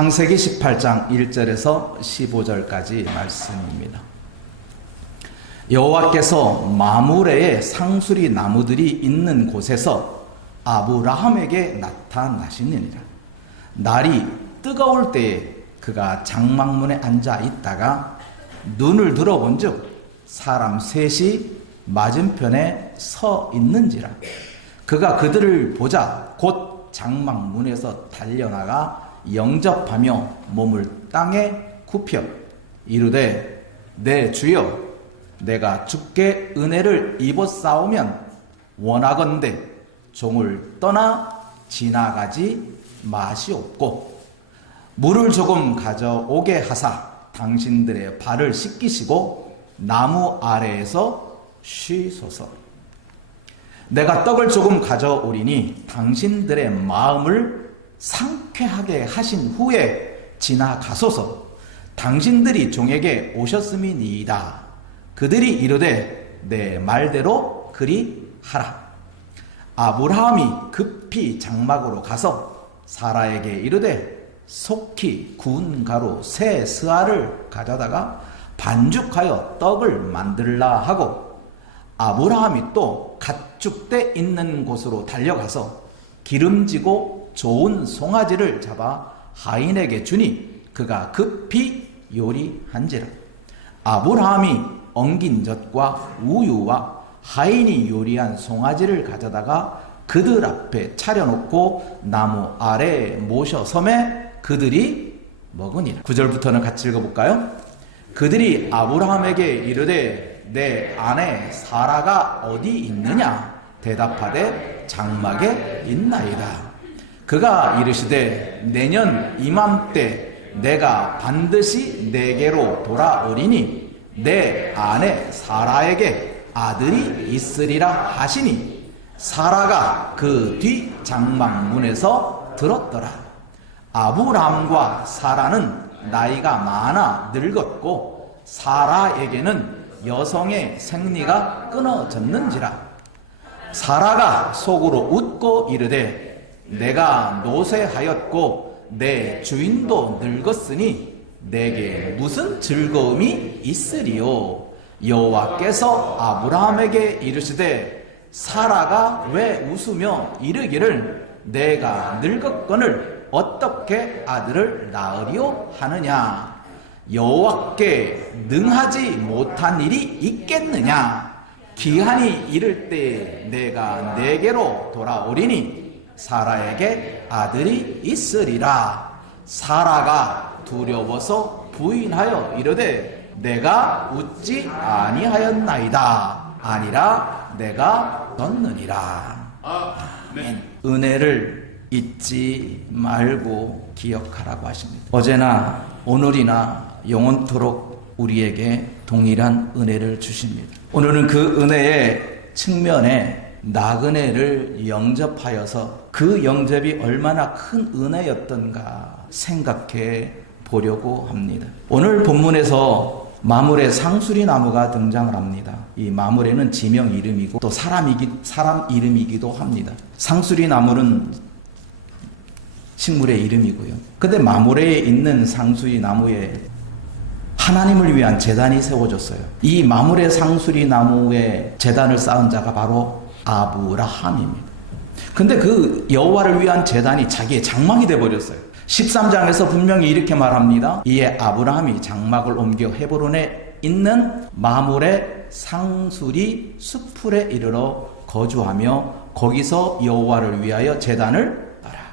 창세기 18장 1절에서 15절까지 말씀입니다. 여호와께서 마므레의 상수리 나무들이 있는 곳에서 아브라함에게 나타나시니라. 날이 뜨거울 때에 그가 장막문에 앉아 있다가 눈을 들어본즉 사람 셋이 맞은편에 서 있는지라. 그가 그들을 보자 곧 장막문에서 달려나가 영접하며 몸을 땅에 굽혀 이르되 내 주여 내가 주께 은혜를 입었사오면 원하건대 종을 떠나 지나가지 마시옵고 물을 조금 가져오게 하사 당신들의 발을 씻기시고 나무 아래에서 쉬소서. 내가 떡을 조금 가져오리니 당신들의 마음을 상쾌하게 하신 후에 지나가소서. 당신들이 종에게 오셨음이니이다. 그들이 이르되 내 말대로 그리하라. 아브라함이 급히 장막으로 가서 사라에게 이르되 속히 구운 가루 세 스아를 가져다가 반죽하여 떡을 만들라 하고 아브라함이 또 가축대 있는 곳으로 달려가서 기름지고 좋은 송아지를 잡아 하인에게 주니 그가 급히 요리한지라. 아브라함이 엉긴 젖과 우유와 하인이 요리한 송아지를 가져다가 그들 앞에 차려놓고 나무 아래에 모셔 섬에 그들이 먹으니라. 9절부터는 같이 읽어볼까요? 그들이 아브라함에게 이르되 내 아내 사라가 어디 있느냐? 대답하되 장막에 있나이다. 그가 이르시되 내년 이맘때 내가 반드시 내게로 돌아오리니 내 아내 사라에게 아들이 있으리라 하시니 사라가 그 뒤 장막문에서 들었더라. 아브람과 사라는 나이가 많아 늙었고 사라에게는 여성의 생리가 끊어졌는지라. 사라가 속으로 웃고 이르되 내가 노쇠하였고 내 주인도 늙었으니 내게 무슨 즐거움이 있으리요. 여호와께서 아브라함에게 이르시되 사라가 왜 웃으며 이르기를 내가 늙었거늘 어떻게 아들을 낳으리요 하느냐. 여호와께 능하지 못한 일이 있겠느냐. 기한이 이를 때에 내가 내게로 돌아오리니 사라에게 아들이 있으리라. 사라가 두려워서 부인하여 이르되 내가 웃지 아니하였나이다. 아니라 내가 졌느니라. 아멘. 은혜를 잊지 말고 기억하라고 하십니다. 어제나 오늘이나 영원토록 우리에게 동일한 은혜를 주십니다. 오늘은 그 은혜의 측면에 나그네를 영접하여서 그 영접이 얼마나 큰 은혜였던가 생각해 보려고 합니다. 오늘 본문에서 마므레 상수리 나무가 등장을 합니다. 이 마므레는 지명 이름이고 또 사람 이름이기도 합니다. 상수리 나무는 식물의 이름이고요. 근데 마므레에 있는 상수리 나무에 하나님을 위한 제단이 세워졌어요. 이 마므레 상수리 나무에 제단을 쌓은 자가 바로 아브라함입니다. 근데 그 여호와를 위한 제단이 자기의 장막이 되어버렸어요. 13장에서 분명히 이렇게 말합니다. 이에 아브라함이 장막을 옮겨 헤브론에 있는 마므레 상수리 숲풀에 이르러 거주하며 거기서 여호와를 위하여 제단을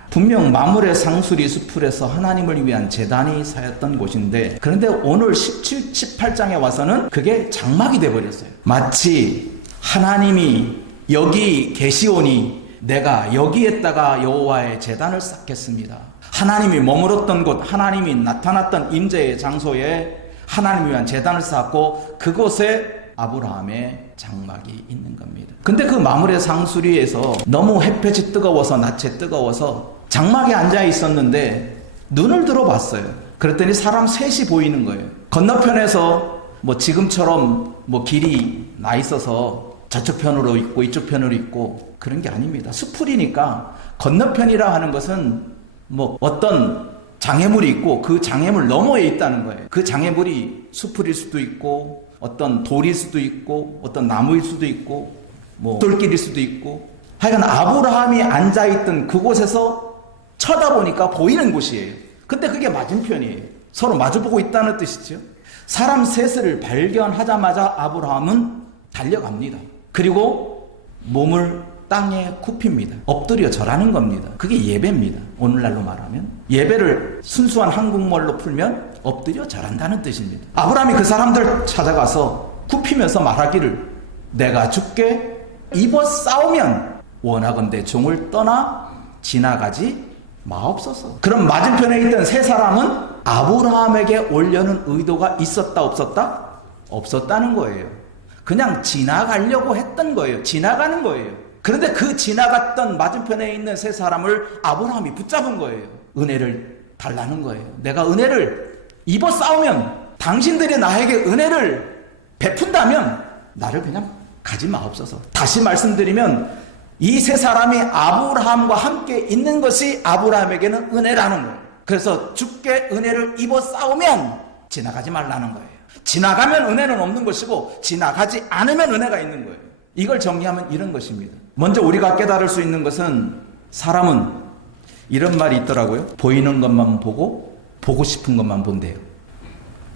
분명 마므레 상수리 숲풀에서 하나님을 위한 제단이 쌓였던 곳인데 그런데 오늘 17, 18장에 와서는 그게 장막이 되어버렸어요. 마치 하나님이 여기 계시오니 내가 여기에다가 여호와의 제단을 쌓겠습니다. 하나님이 머물었던 곳, 하나님이 나타났던 임재의 장소에 하나님을 위한 제단을 쌓았고 그곳에 아브라함의 장막이 있는 겁니다. 근데 그 마므레 상수리에서 너무 햇볕이 뜨거워서 낮에 뜨거워서 장막에 앉아 있었는데 눈을 들어봤어요. 그랬더니 사람 셋이 보이는 거예요. 건너편에서 뭐 지금처럼 뭐 길이 나 있어서 저쪽 편으로 있고 이쪽 편으로 있고 그런 게 아닙니다. 숲풀이니까 건너편이라 하는 것은 뭐 어떤 장애물이 있고 그 장애물 너머에 있다는 거예요. 그 장애물이 숲일 수도 있고 어떤 돌일 수도 있고 어떤 나무일 수도 있고 뭐 돌길일 수도 있고, 하여간 아브라함이 앉아있던 그곳에서 쳐다보니까 보이는 곳이에요. 근데 그게 맞은편이에요. 서로 마주보고 있다는 뜻이죠. 사람 셋을 발견하자마자 아브라함은 달려갑니다. 그리고 몸을 땅에 굽힙니다. 엎드려 절하는 겁니다. 그게 예배입니다. 오늘날로 말하면 예배를 순수한 한국말로 풀면 엎드려 절한다는 뜻입니다. 아브라함이 그 사람들 찾아가서 굽히면서 말하기를, 내가 주께 입어 싸우면 원하건대 종을 떠나 지나가지 마옵소서. 그럼 맞은편에 있던 세 사람은 아브라함에게 오려는 의도가 있었다 없었다? 없었다는 거예요. 그냥 지나가려고 했던 거예요. 지나가는 거예요. 그런데 그 지나갔던 맞은편에 있는 세 사람을 아브라함이 붙잡은 거예요. 은혜를 달라는 거예요. 내가 은혜를 입어 싸우면, 당신들이 나에게 은혜를 베푼다면 나를 그냥 가지 마옵소서. 다시 말씀드리면 이 세 사람이 아브라함과 함께 있는 것이 아브라함에게는 은혜라는 거예요. 그래서 주께 은혜를 입어 싸우면 지나가지 말라는 거예요. 지나가면 은혜는 없는 것이고 지나가지 않으면 은혜가 있는 거예요. 이걸 정리하면 이런 것입니다. 먼저 우리가 깨달을 수 있는 것은, 사람은 이런 말이 있더라고요. 보이는 것만 보고 보고 싶은 것만 본대요.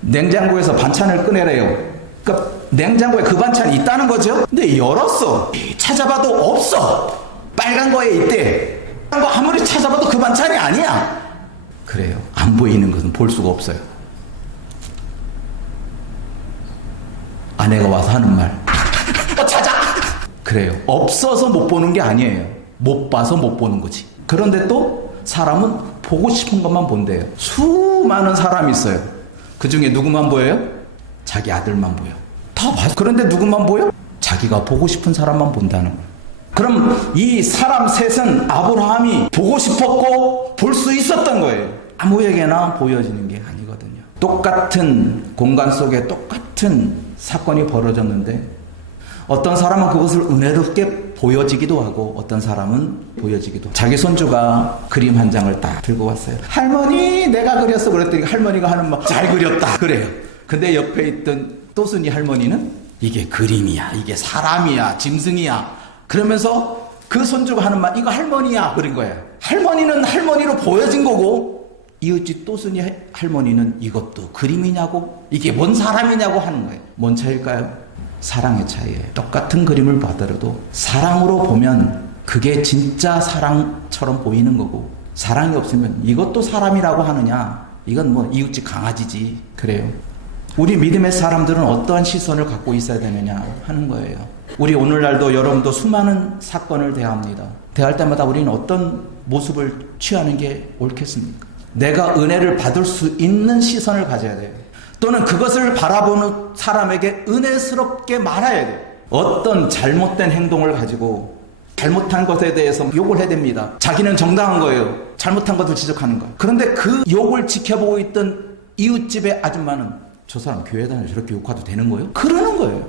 냉장고에서 반찬을 꺼내래요. 그러니까 냉장고에 그 반찬이 있다는 거죠. 근데 열었어. 찾아봐도 없어. 빨간 거에 있대. 빨간 거 아무리 찾아봐도 그 반찬이 아니야. 그래요. 안 보이는 것은 볼 수가 없어요. 아내가 와서 하는 말, 찾아! 그래요. 없어서 못 보는 게 아니에요. 못 봐서 못 보는 거지. 그런데 또 사람은 보고 싶은 것만 본대요. 수많은 사람이 있어요. 그 중에 누구만 보여요? 자기 아들만 보여. 다 봤어. 그런데 누구만 보여? 자기가 보고 싶은 사람만 본다는 거예요. 그럼 이 사람 셋은 아브라함이 보고 싶었고 볼 수 있었던 거예요. 아무에게나 보여지는 게 아니거든요. 똑같은 공간 속에 똑같은 사건이 벌어졌는데 어떤 사람은 그것을 은혜롭게 보여지기도 하고 어떤 사람은 보여지기도 하고. 자기 손주가 그림 한 장을 딱 들고 왔어요. 할머니, 내가 그렸어. 그랬더니 할머니가 하는 말, 잘 그렸다. 그래요. 근데 옆에 있던 또순이 할머니는 이게 그림이야, 이게 사람이야, 짐승이야. 그러면서 그 손주가 하는 말, 이거 할머니야. 그런 거예요. 할머니는 할머니로 보여진 거고 이웃집 또순이 할머니는 이것도 그림이냐고, 이게 뭔 사람이냐고 하는 거예요. 뭔 차이일까요? 사랑의 차이예요. 똑같은 그림을 받더라도 사랑으로 보면 그게 진짜 사랑처럼 보이는 거고, 사랑이 없으면 이것도 사람이라고 하느냐, 이건 뭐 이웃집 강아지지. 그래요. 우리 믿음의 사람들은 어떠한 시선을 갖고 있어야 되느냐 하는 거예요. 우리 오늘날도 여러분도 수많은 사건을 대합니다. 대할 때마다 우리는 어떤 모습을 취하는 게 옳겠습니까? 내가 은혜를 받을 수 있는 시선을 가져야 돼요. 또는 그것을 바라보는 사람에게 은혜스럽게 말해야 돼요. 어떤 잘못된 행동을 가지고 잘못한 것에 대해서 욕을 해댑니다. 자기는 정당한 거예요. 잘못한 것을 지적하는 거예요. 그런데 그 욕을 지켜보고 있던 이웃집의 아줌마는 저 사람 교회 다녀 저렇게 욕해도 되는 거예요? 그러는 거예요.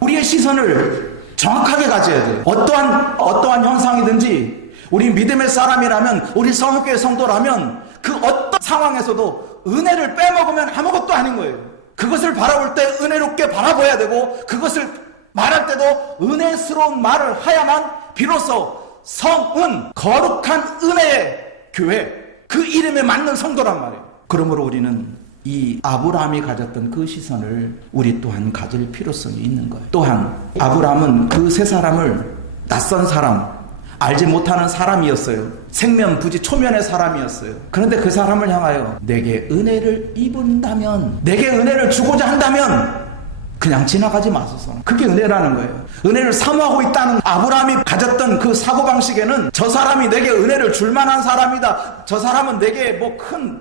우리의 시선을 정확하게 가져야 돼요. 어떠한 현상이든지 우리 믿음의 사람이라면, 우리 성교회 성도라면 그 어떤 상황에서도 은혜를 빼먹으면 아무것도 아닌 거예요. 그것을 바라볼 때 은혜롭게 바라봐야 되고, 그것을 말할 때도 은혜스러운 말을 해야만 비로소 성은, 거룩한 은혜의 교회, 그 이름에 맞는 성도란 말이에요. 그러므로 우리는 이 아브라함이 가졌던 그 시선을 우리 또한 가질 필요성이 있는 거예요. 또한 아브라함은 그 세 사람을 낯선 사람, 알지 못하는 사람이었어요. 생면부지 초면의 사람이었어요. 그런데 그 사람을 향하여 내게 은혜를 입은다면, 내게 은혜를 주고자 한다면 그냥 지나가지 마소서. 그게 은혜라는 거예요. 은혜를 사모하고 있다는 아브라함이 가졌던 그 사고방식에는 저 사람이 내게 은혜를 줄 만한 사람이다, 저 사람은 내게 뭐 큰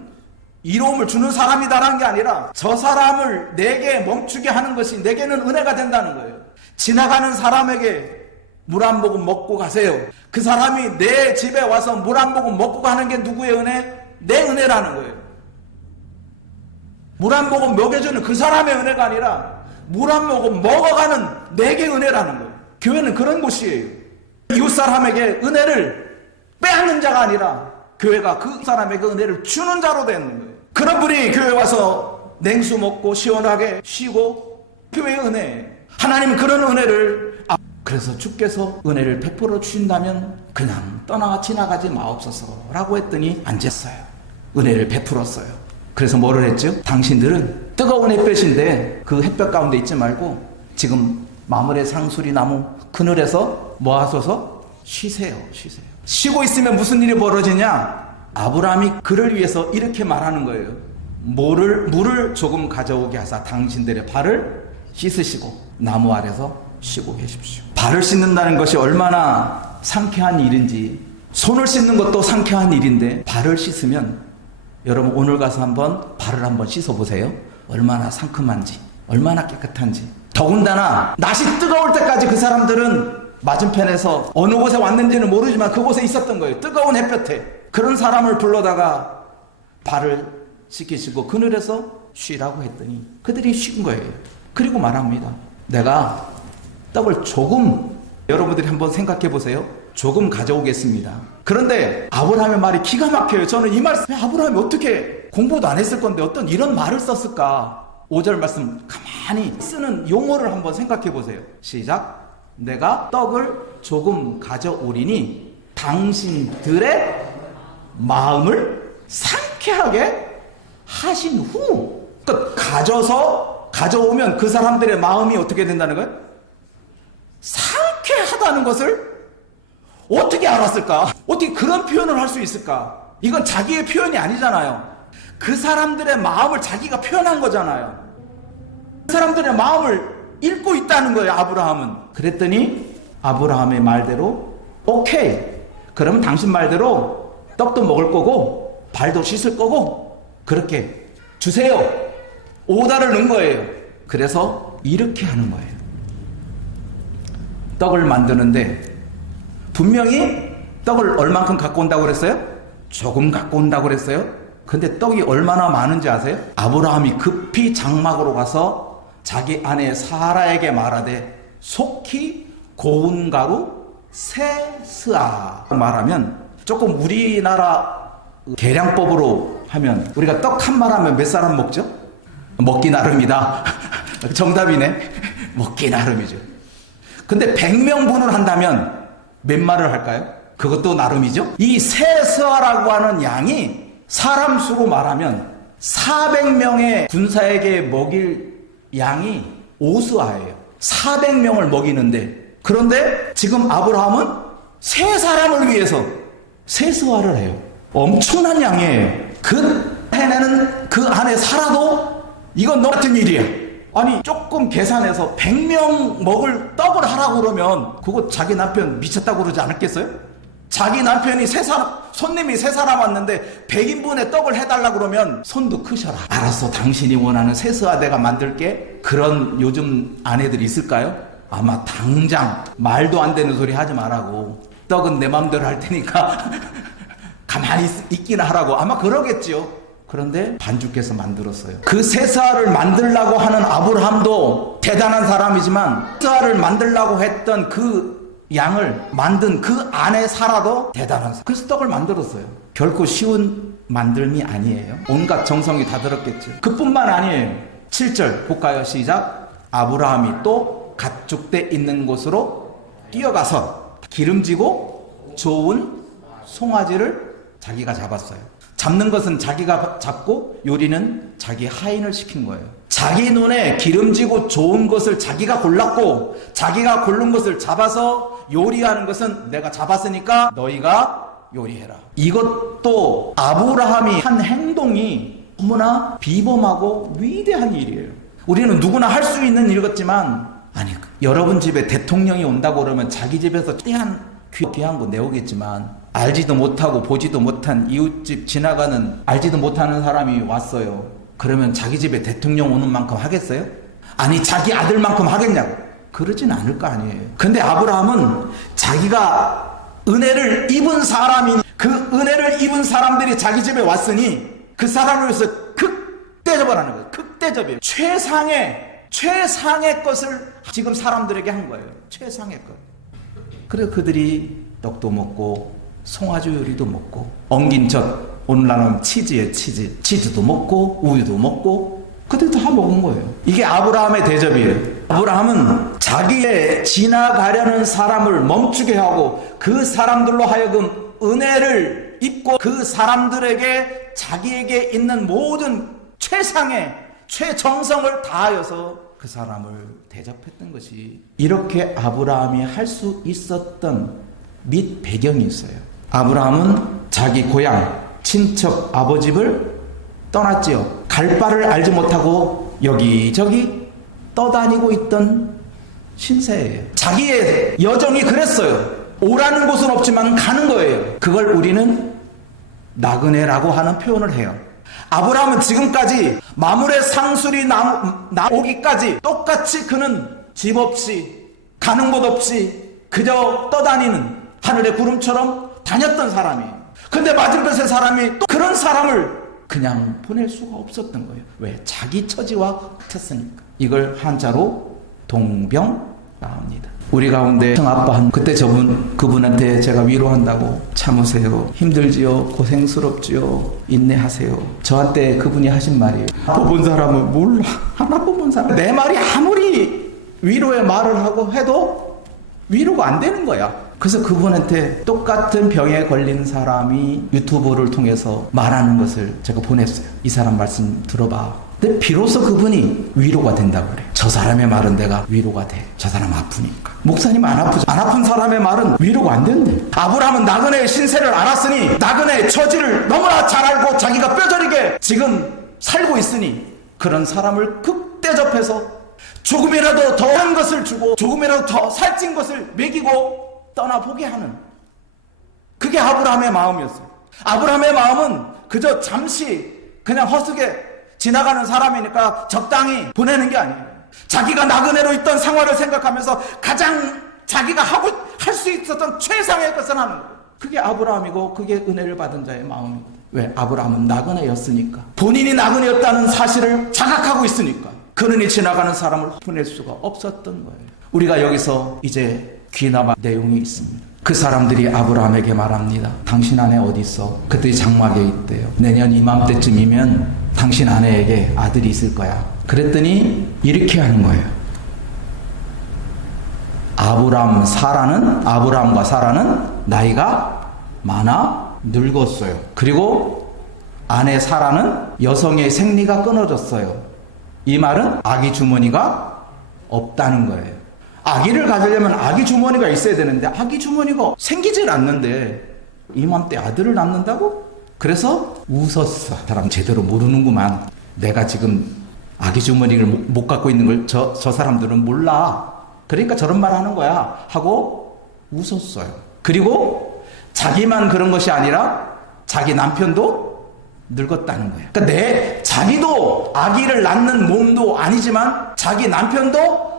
이로움을 주는 사람이다라는 게 아니라 저 사람을 내게 멈추게 하는 것이 내게는 은혜가 된다는 거예요. 지나가는 사람에게 물 한 모금 먹고 가세요. 그 사람이 내 집에 와서 물 한 모금 먹고 가는 게 누구의 은혜? 내 은혜라는 거예요. 물 한 모금 먹여주는 그 사람의 은혜가 아니라 물 한 모금 먹어가는 내게 은혜라는 거예요. 교회는 그런 곳이에요. 이웃 사람에게 은혜를 빼앗는 자가 아니라 교회가 그 사람에게 은혜를 주는 자로 되는 거예요. 그런 분이 교회 와서 냉수 먹고 시원하게 쉬고 교회의 은혜, 하나님은 그런 은혜를, 그래서 주께서 은혜를 베풀어 주신다면 그냥 떠나 지나가지 마옵소서라고 했더니 앉았어요. 은혜를 베풀었어요. 그래서 뭐를 했죠? 당신들은 뜨거운 햇볕인데 그 햇볕 가운데 있지 말고 지금 마물의 상수리 나무 그늘에서 뭐 하소서? 쉬세요. 쉬고 있으면 무슨 일이 벌어지냐? 아브라함이 그를 위해서 이렇게 말하는 거예요. 물을 조금 가져오게 하사 당신들의 발을 씻으시고 나무 아래서 쉬고 계십시오. 발을 씻는다는 것이 얼마나 상쾌한 일인지, 손을 씻는 것도 상쾌한 일인데 발을 씻으면, 여러분 오늘 가서 한번 발을 한번 씻어보세요. 얼마나 상큼한지, 얼마나 깨끗한지. 더군다나 낮이 뜨거울 때까지 그 사람들은 맞은편에서 어느 곳에 왔는지는 모르지만 그곳에 있었던 거예요. 뜨거운 햇볕에. 그런 사람을 불러다가 발을 씻기시고 그늘에서 쉬라고 했더니 그들이 쉰 거예요. 그리고 말합니다. 내가 떡을 조금, 여러분들이 한번 생각해 보세요. 조금 가져오겠습니다. 그런데 아브라함의 말이 기가 막혀요. 저는 이 말씀, 아브라함이 어떻게 공부도 안 했을 건데 어떤 이런 말을 썼을까? 5절 말씀 가만히 쓰는 용어를 한번 생각해 보세요. 시작. 내가 떡을 조금 가져오리니 당신들의 마음을 상쾌하게 하신 후, 그러니까 가져오면 그 사람들의 마음이 어떻게 된다는 거예요? 상쾌하다는 것을 어떻게 알았을까? 어떻게 그런 표현을 할 수 있을까? 이건 자기의 표현이 아니잖아요. 그 사람들의 마음을 자기가 표현한 거잖아요. 그 사람들의 마음을 읽고 있다는 거예요, 아브라함은. 그랬더니 아브라함의 말대로 오케이, 그러면 당신 말대로 떡도 먹을 거고 발도 씻을 거고 그렇게 주세요. 오다를 넣은 거예요. 그래서 이렇게 하는 거예요. 떡을 만드는데 분명히 떡을 얼만큼 갖고 온다고 그랬어요? 조금 갖고 온다고 그랬어요? 근데 떡이 얼마나 많은지 아세요? 아브라함이 급히 장막으로 가서 자기 아내 사라에게 말하되 속히 고운 가루 세 스아 말하면, 조금 우리나라 계량법으로 하면 우리가 떡 한 말 하면 몇 사람 먹죠? 먹기 나름이다. 정답이네. 먹기 나름이죠. 근데 100명분을 한다면 몇 말을 할까요? 그것도 나름이죠. 이 세 스아라고 하는 양이 사람 수로 말하면 400명의 군사에게 먹일 양이 5스아예요. 400명을 먹이는데, 그런데 지금 아브라함은 세 사람을 위해서 세 스아를 해요. 엄청난 양이에요. 그 해내는 그 안에 살아도 이건 너 같은 일이야. 아니 조금 계산해서 100명 먹을 떡을 하라고 그러면 그거 자기 남편 미쳤다고 그러지 않았겠어요? 자기 남편이 손님이 세 사람 왔는데 100인분의 떡을 해달라고 그러면 손도 크셔라. 알았어, 당신이 원하는 세스아 내가 만들게. 그런 요즘 아내들이 있을까요? 아마 당장 말도 안 되는 소리 하지 말라고, 떡은 내 맘대로 할 테니까 가만히 있기나 하라고 아마 그러겠죠. 그런데 반주께서 만들었어요. 그 세스아를 만들라고 하는 아브라함도 대단한 사람이지만 세스아를 만들라고 했던 그 양을 만든 그 안에 사라도 대단한 사람. 그래서 떡을 만들었어요. 결코 쉬운 만들미 아니에요. 온갖 정성이 다 들었겠죠. 그뿐만 아니에요. 7절 볼까요? 시작. 아브라함이 또 가축대 있는 곳으로 뛰어가서 기름지고 좋은 송아지를 자기가 잡았어요. 잡는 것은 자기가 잡고 요리는 자기 하인을 시킨 거예요. 자기 눈에 기름지고 좋은 것을 자기가 골랐고 자기가 고른 것을 잡아서 요리하는 것은 내가 잡았으니까 너희가 요리해라. 이것도 아브라함이 한 행동이 너무나 비범하고 위대한 일이에요. 우리는 누구나 할 수 있는 일 같지만, 아니 여러분 집에 대통령이 온다고 그러면 자기 집에서 귀한 거 내오겠지만, 알지도 못하고 보지도 못한 이웃집 지나가는 알지도 못하는 사람이 왔어요. 그러면 자기 집에 대통령 오는 만큼 하겠어요? 아니 자기 아들만큼 하겠냐고? 그러진 않을 거 아니에요. 근데 아브라함은 자기가 은혜를 입은 사람이니 그 은혜를 입은 사람들이 자기 집에 왔으니 그 사람을 위해서 극대접을 하는 거예요. 극대접이에요. 최상의 것을 지금 사람들에게 한 거예요. 최상의 것. 그래서 그들이 떡도 먹고 송아지 요리도 먹고, 엉긴 젖, 오늘날은 치즈에 치즈도 먹고, 우유도 먹고, 그때 다 먹은 거예요. 이게 아브라함의 대접이에요. 아브라함은 자기의 지나가려는 사람을 멈추게 하고 그 사람들로 하여금 은혜를 입고 그 사람들에게 자기에게 있는 모든 최상의 최정성을 다하여서 그 사람을 대접했던 것이, 이렇게 아브라함이 할 수 있었던 및 배경이 있어요. 아브라함은 자기 고향 친척 아버집을 떠났지요. 갈 바를 알지 못하고 여기저기 떠다니고 있던 신세예요. 자기의 여정이 그랬어요. 오라는 곳은 없지만 가는 거예요. 그걸 우리는 나그네라고 하는 표현을 해요. 아브라함은 지금까지 마물의 상술이 나오기까지 똑같이 그는 집 없이 가는 곳 없이 그저 떠다니는 하늘의 구름처럼 다녔던 사람이에요. 근데 맞은편의 사람이 또 그런 사람을 그냥 보낼 수가 없었던 거예요. 왜? 자기 처지와 같았으니까. 이걸 한자로 동병나옵니다. 우리 가운데 아빠 그때 그분한테 제가 위로한다고, 참으세요, 힘들지요, 고생스럽지요, 인내하세요. 저한테 그분이 하신 말이에요. 아빠 본 사람은 몰라. 하나도 본 사람. 내 말이 아무리 위로의 말을 하고 해도 위로가 안 되는 거야. 그래서 그분한테 똑같은 병에 걸린 사람이 유튜브를 통해서 말하는 것을 제가 보냈어요. 이 사람 말씀 들어봐. 근데 비로소 그분이 위로가 된다고 그래. 저 사람의 말은 내가 위로가 돼. 저 사람 아프니까. 목사님 안 아프죠? 안 아픈 사람의 말은 위로가 안 된대. 아브라함은 나그네의 신세를 알았으니, 나그네의 처지를 너무나 잘 알고 자기가 뼈저리게 지금 살고 있으니, 그런 사람을 극대접해서 조금이라도 더한 것을 주고 조금이라도 더 살찐 것을 먹이고 떠나보게 하는, 그게 아브라함의 마음이었어요. 아브라함의 마음은 그저 잠시 그냥 허스게 지나가는 사람이니까 적당히 보내는 게 아니에요. 자기가 나그네로 있던 생활을 생각하면서 가장 자기가 할 수 있었던 최상의 것을 하는 거예요. 그게 아브라함이고 그게 은혜를 받은 자의 마음이거든요. 왜? 아브라함은 나그네였으니까. 본인이 나그네였다는 사실을 자각하고 있으니까 그는이 지나가는 사람을 보낼 수가 없었던 거예요. 우리가 여기서 이제 귀남아 내용이 있습니다. 그 사람들이 아브라함에게 말합니다. 당신 아내 어디 있어? 그들이 장막에 있대요. 내년 이맘때쯤이면 당신 아내에게 아들이 있을 거야. 그랬더니 이렇게 하는 거예요. 아브라함과 사라는 나이가 많아 늙었어요. 그리고 아내 사라는 여성의 생리가 끊어졌어요. 이 말은 아기 주머니가 없다는 거예요. 아기를 가지려면 아기 주머니가 있어야 되는데 아기 주머니가 생기질 않는데 이맘때 아들을 낳는다고? 그래서 웃었어. 사람 제대로 모르는구만. 내가 지금 아기 주머니를 못 갖고 있는 걸 저 사람들은 몰라. 그러니까 저런 말 하는 거야 하고 웃었어요. 그리고 자기만 그런 것이 아니라 자기 남편도 늙었다는 거예요. 그러니까 자기도 아기를 낳는 몸도 아니지만 자기 남편도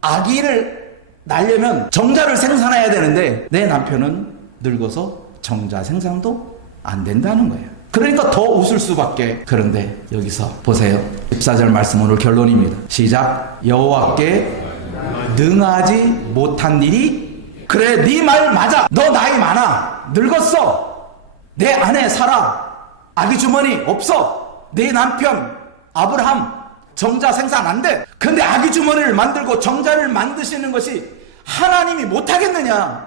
아기를 낳으려면 정자를 생산해야 되는데 내 남편은 늙어서 정자 생산도 안 된다는 거예요. 그러니까 더 웃을 수밖에. 그런데 여기서 보세요. 14절 말씀 오늘 결론입니다. 시작. 여호와께 능하지 못한 일이, 그래 네 말 맞아. 너 나이 많아. 늙었어. 내 아내 사라 아기 주머니 없어. 내 남편 아브라함 정자 생산 안 돼. 근데 아기 주머니를 만들고 정자를 만드시는 것이 하나님이 못하겠느냐?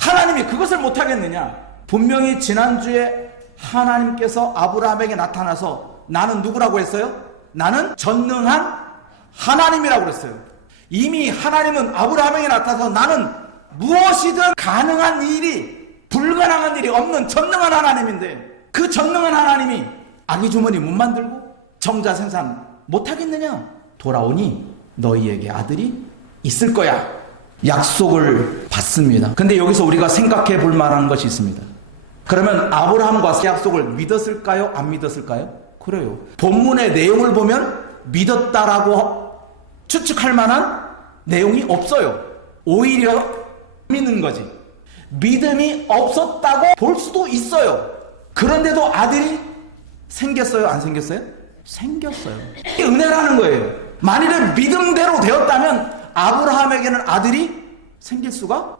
하나님이 그것을 못하겠느냐? 분명히 지난주에 하나님께서 아브라함에게 나타나서 나는 누구라고 했어요? 나는 전능한 하나님이라고 그랬어요. 이미 하나님은 아브라함에게 나타나서 나는 무엇이든 가능한 일이, 불가능한 일이 없는 전능한 하나님인데, 그 전능한 하나님이 아기 주머니 못 만들고 정자 생산 못하겠느냐? 돌아오니 너희에게 아들이 있을 거야. 약속을 받습니다. 근데 여기서 우리가 생각해 볼 만한 것이 있습니다. 그러면 아브라함과 약속을 믿었을까요? 안 믿었을까요? 그래요. 본문의 내용을 보면 믿었다라고 추측할 만한 내용이 없어요. 오히려 믿는 거지. 믿음이 없었다고 볼 수도 있어요. 그런데도 아들이 생겼어요? 안 생겼어요? 생겼어요. 이게 은혜라는 거예요. 만일에 믿음대로 되었다면 아브라함에게는 아들이 생길 수가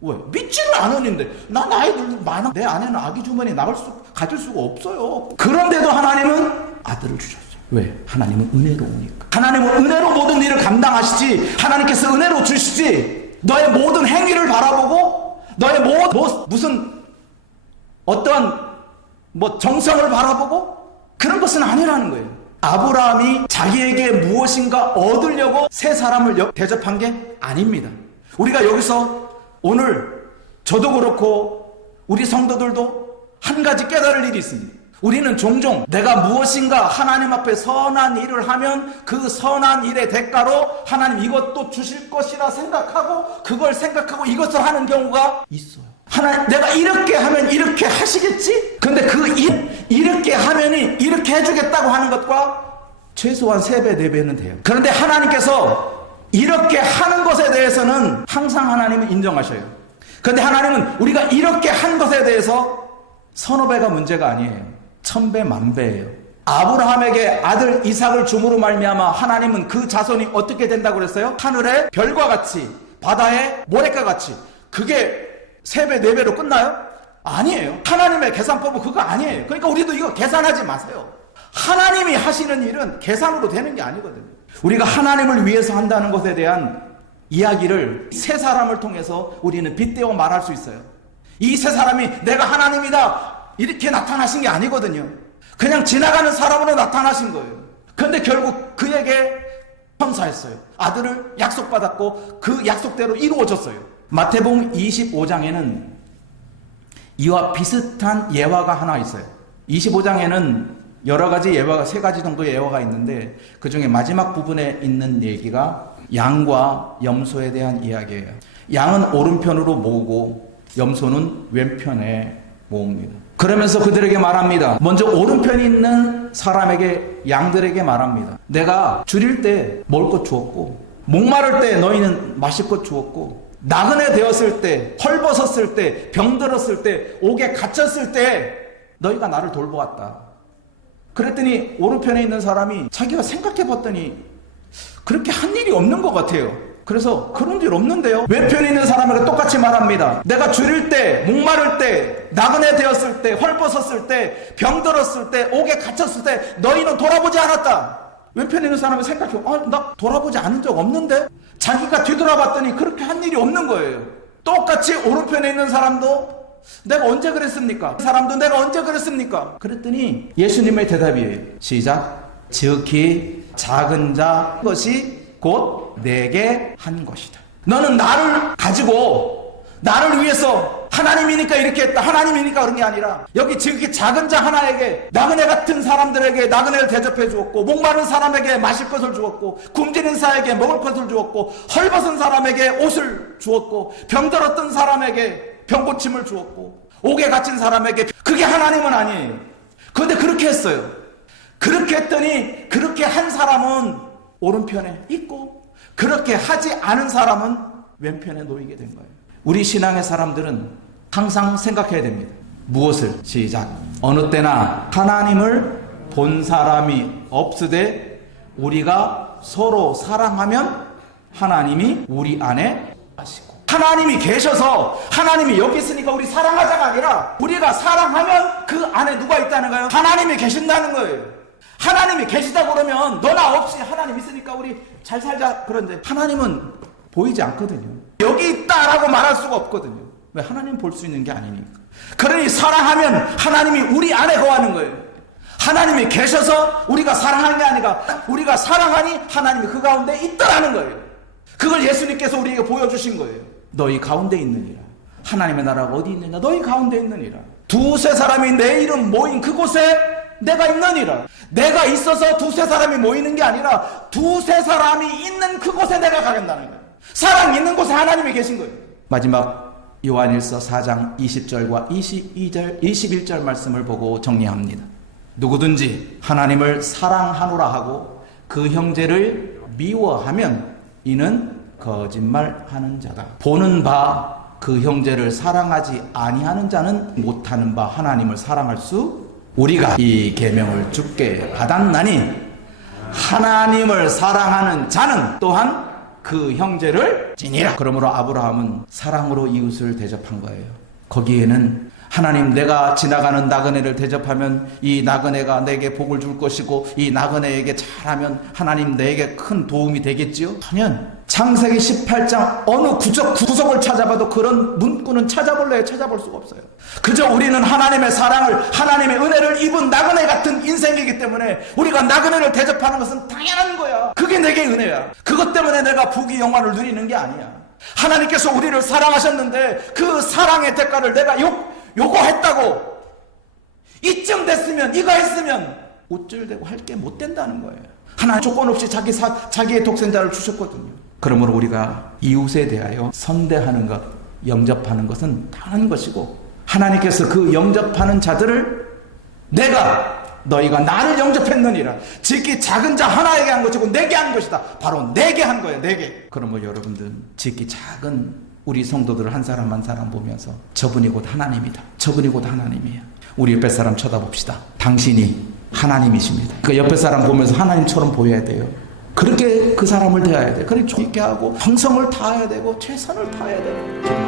왜? 믿지를 않으는데 나 나이들 많아. 내 아내는 아기 주머니에 가질 수가 없어요. 그런데도 하나님은 아들을 주셨어요. 왜? 하나님은 은혜로우니까. 하나님은 은혜로 모든 일을 감당하시지. 하나님께서 은혜로 주시지. 너의 모든 행위를 바라보고 너의 무슨 어떠한 정성을 바라보고 그런 것은 아니라는 거예요. 아브라함이 자기에게 무엇인가 얻으려고 세 사람을 대접한 게 아닙니다. 우리가 여기서 오늘 저도 그렇고 우리 성도들도 한 가지 깨달을 일이 있습니다. 우리는 종종 내가 무엇인가 하나님 앞에 선한 일을 하면 그 선한 일의 대가로 하나님 이것도 주실 것이라 생각하고 그걸 생각하고 이것을 하는 경우가 있어요. 하나님 내가 이렇게 하면 이렇게 하시겠지? 근데 이렇게 하면이 이렇게 해주겠다고 하는 것과 최소한 3배, 4배는 돼요. 그런데 하나님께서 이렇게 하는 것에 대해서는 항상 하나님은 인정하셔요. 그런데 하나님은 우리가 이렇게 한 것에 대해서 서너 배가 문제가 아니에요. 1000배, 10,000배예요. 아브라함에게 아들 이삭을 줌으로 말미암아 하나님은 그 자손이 어떻게 된다고 그랬어요? 하늘의 별과 같이, 바다의 모래과 같이. 그게 3배, 4배로 끝나요? 아니에요. 하나님의 계산법은 그거 아니에요. 그러니까 우리도 이거 계산하지 마세요. 하나님이 하시는 일은 계산으로 되는 게 아니거든요. 우리가 하나님을 위해서 한다는 것에 대한 이야기를 세 사람을 통해서 우리는 빗대어 말할 수 있어요. 이 세 사람이 내가 하나님이다 이렇게 나타나신 게 아니거든요. 그냥 지나가는 사람으로 나타나신 거예요. 그런데 결국 그에게 천사했어요. 아들을 약속받았고 그 약속대로 이루어졌어요. 마태복음 25장에는 이와 비슷한 예화가 하나 있어요. 25장에는 여러 가지 예화가 3가지 정도의 예화가 있는데 그 중에 마지막 부분에 있는 얘기가 양과 염소에 대한 이야기예요. 양은 오른편으로 모으고 염소는 왼편에 모읍니다. 그러면서 그들에게 말합니다. 먼저 오른편에 있는 사람에게 양들에게 말합니다. 내가 줄일 때 먹을 것 주었고 목마를 때 너희는 마실 것 주었고 나그네 되었을 때 헐벗었을 때 병들었을 때 옥에 갇혔을 때 너희가 나를 돌보았다. 그랬더니 오른편에 있는 사람이 자기가 생각해 봤더니 그렇게 한 일이 없는 것 같아요. 그래서 그런 일 없는데요. 왼편에 있는 사람에게 똑같이 말합니다. 내가 줄일 때, 목마를 때, 나그네 되었을 때, 헐벗었을 때, 병들었을 때, 옥에 갇혔을 때 너희는 돌아보지 않았다. 왼편에 있는 사람이 생각해, 나 돌아보지 않은 적 없는데? 자기가 뒤돌아봤더니 그렇게 한 일이 없는 거예요. 똑같이 오른편에 있는 사람도 내가 언제 그랬습니까? 사람도 내가 언제 그랬습니까? 그랬더니 예수님의 대답이에요. 시작. 지극히 작은 자 것이 곧 내게 한 것이다. 너는 나를 가지고 나를 위해서 하나님이니까 이렇게 했다. 하나님이니까 그런 게 아니라 여기 지극히 작은 자 하나에게 나그네 같은 사람들에게 나그네를 대접해 주었고 목마른 사람에게 마실 것을 주었고 굶주린 사에게 먹을 것을 주었고 헐벗은 사람에게 옷을 주었고 병들었던 사람에게 병고침을 주었고 옥에 갇힌 사람에게 그게 하나님은 아니에요. 그런데 그렇게 했어요. 그렇게 했더니 그렇게 한 사람은 오른편에 있고 그렇게 하지 않은 사람은 왼편에 놓이게 된 거예요. 우리 신앙의 사람들은 항상 생각해야 됩니다. 무엇을? 시작. 어느 때나 하나님을 본 사람이 없으되 우리가 서로 사랑하면 하나님이 우리 안에 하시고 하나님이 계셔서 하나님이 여기 있으니까 우리 사랑하자가 아니라 우리가 사랑하면 그 안에 누가 있다는 거예요? 하나님이 계신다는 거예요. 하나님이 계시다 그러면 너나 없이 하나님 있으니까 우리 잘 살자 그런데 하나님은 보이지 않거든요. 여기 있다라고 말할 수가 없거든요. 왜? 하나님 볼 수 있는 게 아니니까. 그러니 사랑하면 하나님이 우리 안에 거하는 거예요. 하나님이 계셔서 우리가 사랑하는 게 아니라 우리가 사랑하니 하나님이 그 가운데 있다라는 거예요. 그걸 예수님께서 우리에게 보여주신 거예요. 너희 가운데 있느니라. 하나님의 나라가 어디 있느냐? 너희 가운데 있느니라. 두세 사람이 내 이름 모인 그곳에 내가 있느니라. 내가 있어서 두세 사람이 모이는 게 아니라 두세 사람이 있는 그곳에 내가 가겠다는 거예요. 사랑 있는 곳에 하나님이 계신 거예요. 마지막 요한일서 4장 20절과 22절, 21절 말씀을 보고 정리합니다. 누구든지 하나님을 사랑하노라 하고 그 형제를 미워하면 이는 거짓말하는 자다. 보는 바 그 형제를 사랑하지 아니하는 자는 못하는 바 하나님을 사랑할 수 우리가 이 계명을 주께 받았나니 하나님을 사랑하는 자는 또한 그 형제를 할지니라. 그러므로 아브라함은 사랑으로 이웃을 대접한 거예요. 거기에는 하나님, 내가 지나가는 나그네를 대접하면 이 나그네가 내게 복을 줄 것이고 이 나그네에게 잘하면 하나님 내게 큰 도움이 되겠지요? 하면 창세기 18장 어느 구석을 찾아봐도 그런 문구는 찾아볼 수가 없어요. 그저 우리는 하나님의 사랑을, 하나님의 은혜를 입은 나그네 같은 인생이기 때문에 우리가 나그네를 대접하는 것은 당연한 거야. 그게 내게 은혜야. 그것 때문에 내가 부귀 영화를 누리는 게 아니야. 하나님께서 우리를 사랑하셨는데 그 사랑의 대가를 내가 요거했다고, 이쯤 됐으면, 이거 했으면 우쭐대고 할 게 못 된다는 거예요. 하나님 조건 없이 자기의 독생자를 주셨거든요. 그러므로 우리가 이웃에 대하여 선대하는 것, 영접하는 것은 당연한 것이고, 하나님께서 그 영접하는 자들을 너희가 나를 영접했느니라. 지극히 작은 자 하나에게 한 것이고 내게 한 것이다. 바로 내게 한 거예요. 내게. 그러므로 여러분들, 지극히 작은 우리 성도들을 한 사람 한 사람 보면서 저분이 곧 하나님이다. 저분이 곧 하나님이야. 우리 옆에 사람 쳐다봅시다. 당신이 하나님이십니다. 그 옆에 사람 보면서 하나님처럼 보여야 돼요. 그렇게 그 사람을 대해야 돼요. 그렇게 좋게 하고 정성을 다해야 되고 최선을 다해야 돼요.